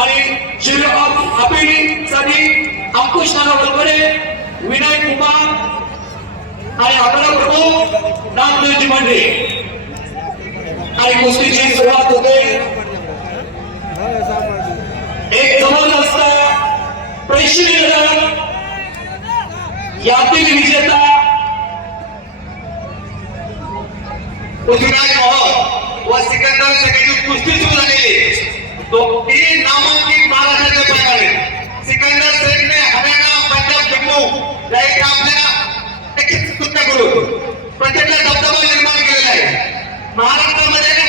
आणि जिल्हा अपिली साठी अंकुश नाना बरोबरे विनय कुमार आणि आपला प्रभू नामदेवजी मांडे आणि कुस्तीची सुरुवात होते एक जबरदस्त प्रेक्षणीय यातील विजेता पृथ्वीराज मोहन व सिकंदर सगळ्याची कुस्ती सुरू झालेली तो नामांकित महाराजाचे पाय सिकंदर ने हरियाणा पंजाब जम्मू प्रचंड निर्माण केलेला आहे महाराष्ट्रामध्ये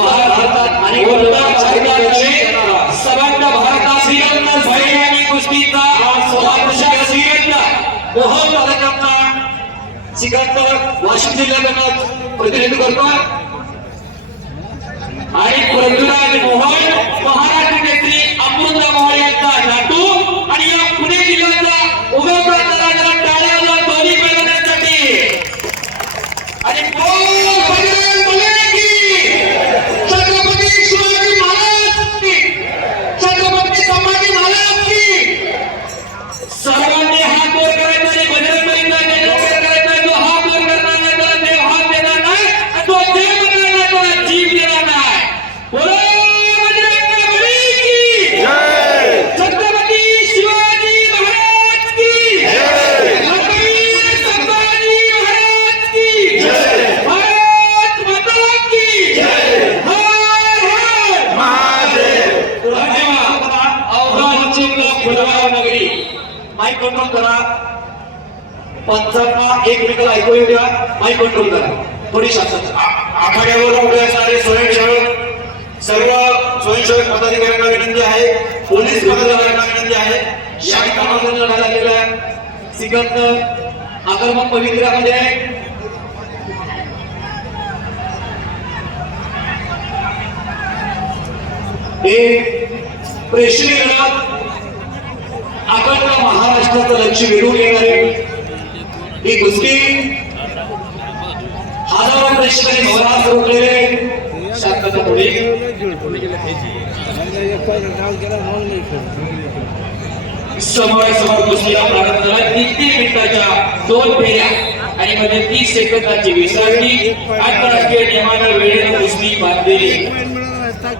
भारतात आणि सर्वांना आणि गोष्टीचा वाशिम जिल्ह्यात प्रतिनिधित्व करतो आणि पृथ्वीराज मोहन महाराष्ट्र नेत्री अमृता मोहन यांचा कंट्रोल करा पंचांना एकमेकाला ऐकू येऊ द्या माई कंट्रोल करा थोडी शासन आखाड्यावर उभे असणारे स्वयंसेवक सर्व स्वयंसेवक पदाधिकाऱ्यांना विनंती आहे पोलीस पदाधिकाऱ्यांना विनंती आहे शांता मार्गाने लढा लागलेला सिकंद आक्रमक पवित्रामध्ये एक महाराष्ट्राचं लक्ष वेधून येणारे ही गोष्टी हजारो रोखलेले समोर दुसऱ्या मिनिटाच्या दोन फेऱ्या आणि मध्ये तीस सेकंदाची विसरणी आंतरराष्ट्रीय नियमानं वेळेत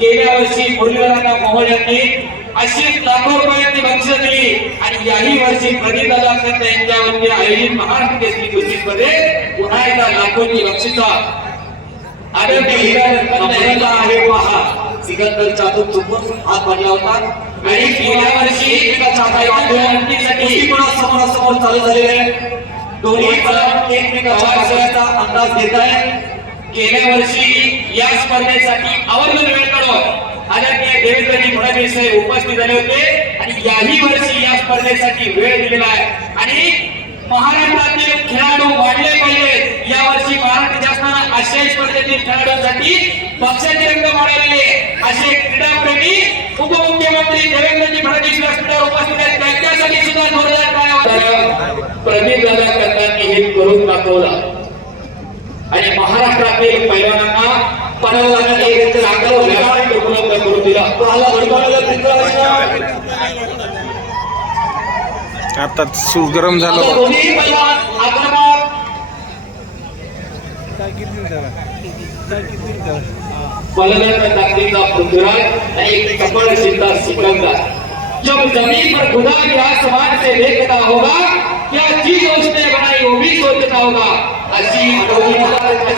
गेल्या वर्षी मुरलीधरांना मोहोळ यांनी लाखो रुपयांची आणि याही वर्षी प्रदीपदादा खंत यांच्यावरती आयोजित महाराष्ट्र केसरी कुस्ती पुन्हा एकदा लाखोची आहे अंदाज घेत आहे गेल्या वर्षी या स्पर्धेसाठी वेळ वेळकडून आदरणीय देवेंद्रजी फडणवीस हे उपस्थित झाले होते आणि याही वर्षी या स्पर्धेसाठी वेळ दिलेला आहे आणि महाराष्ट्रातील खेळाडू वाढले पाहिजे या वर्षी महाराष्ट्र शासनानं आशियाई स्पर्धेतील खेळाडूंसाठी पक्षाचे रंग वाढवलेले असे प्रेमी उपमुख्यमंत्री देवेंद्रजी फडणवीस व्यासपीठावर उपस्थित आहेत त्यांच्यासाठी सुद्धा दोन प्रदीप दादा की हे करून दाखवला आणि महाराष्ट्रातील पैलवानांना पणाला आता सुगरम झालं दोन्ही होगा क्या चीज उसने बनाई वो सोचता होगा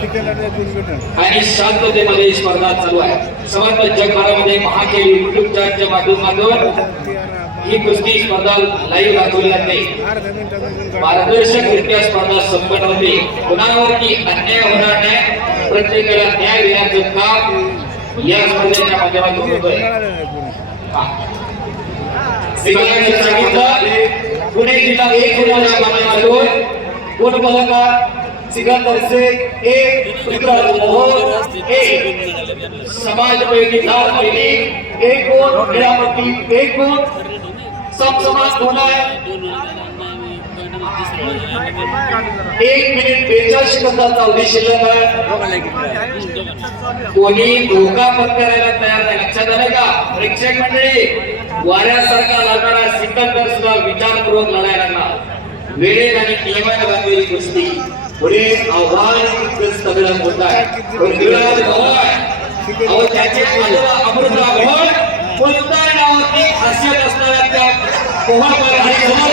आणि शांततेमध्ये स्पर्धा चालू आहे समर्थ जगभरामध्ये महाखेल युट्यूब चॅनलच्या माध्यमातून ही कुस्ती स्पर्धा लाईव्ह दाखवली जाते पारदर्शक रित्या स्पर्धा संपन्न होते कोणावरती अन्याय होणार नाही प्रत्येकाला न्याय देण्याचं काम या स्पर्धेच्या माध्यमातून होतोय सांगितलं पुणे जिल्हा एक माध्यमातून कोण बघा सिकंदर से एक विक्रम मोहन एक समाज उपयोगी दार मिली एक गुण क्रियापति एक और सब समाज होना है एक मिनिट बेचाळीस करता चौथी शिल्लक आहे कोणी धोका पत्करायला तयार नाही लक्षात आलं का अच्छा प्रेक्षक मंडळी वाऱ्यासारखा लागणारा सिकंदर सुद्धा विचारपूर्वक लढायला लागला वेळेत आणि नियमाने बांधलेली गोष्टी पुढे आव्हान सगळ्यात होत आहे पृथ्वीराज भवन त्याचे अमृतराव भवन कोणत्या नावाची असणाऱ्या त्या कोहळकर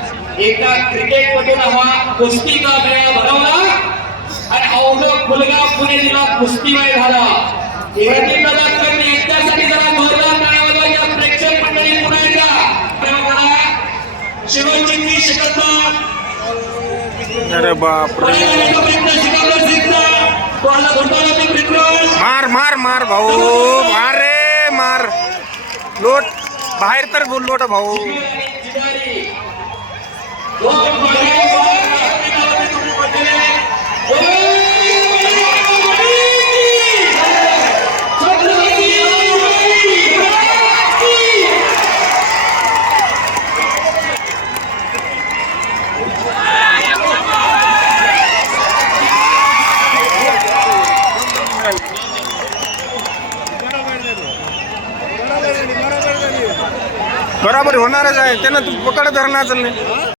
एका क्रिकेटपटू हा कुस्तीचा खेळा भरवला आणि अवघ मुलगा पुणे जिल्हा कुस्तीमय झाला प्रदीप कमी यांच्यासाठी जरा जोरदार काळावाजाच्या प्रेक्षक मंडळी पुण्याच्या शिवचिंगी शिकतात अरे बाप रे मार मार मार भाऊ मार रे मार लोट बाहेर तर बोल लोट भाऊ बराबर होणारच आहे त्यांना तू पकड धरणार नाही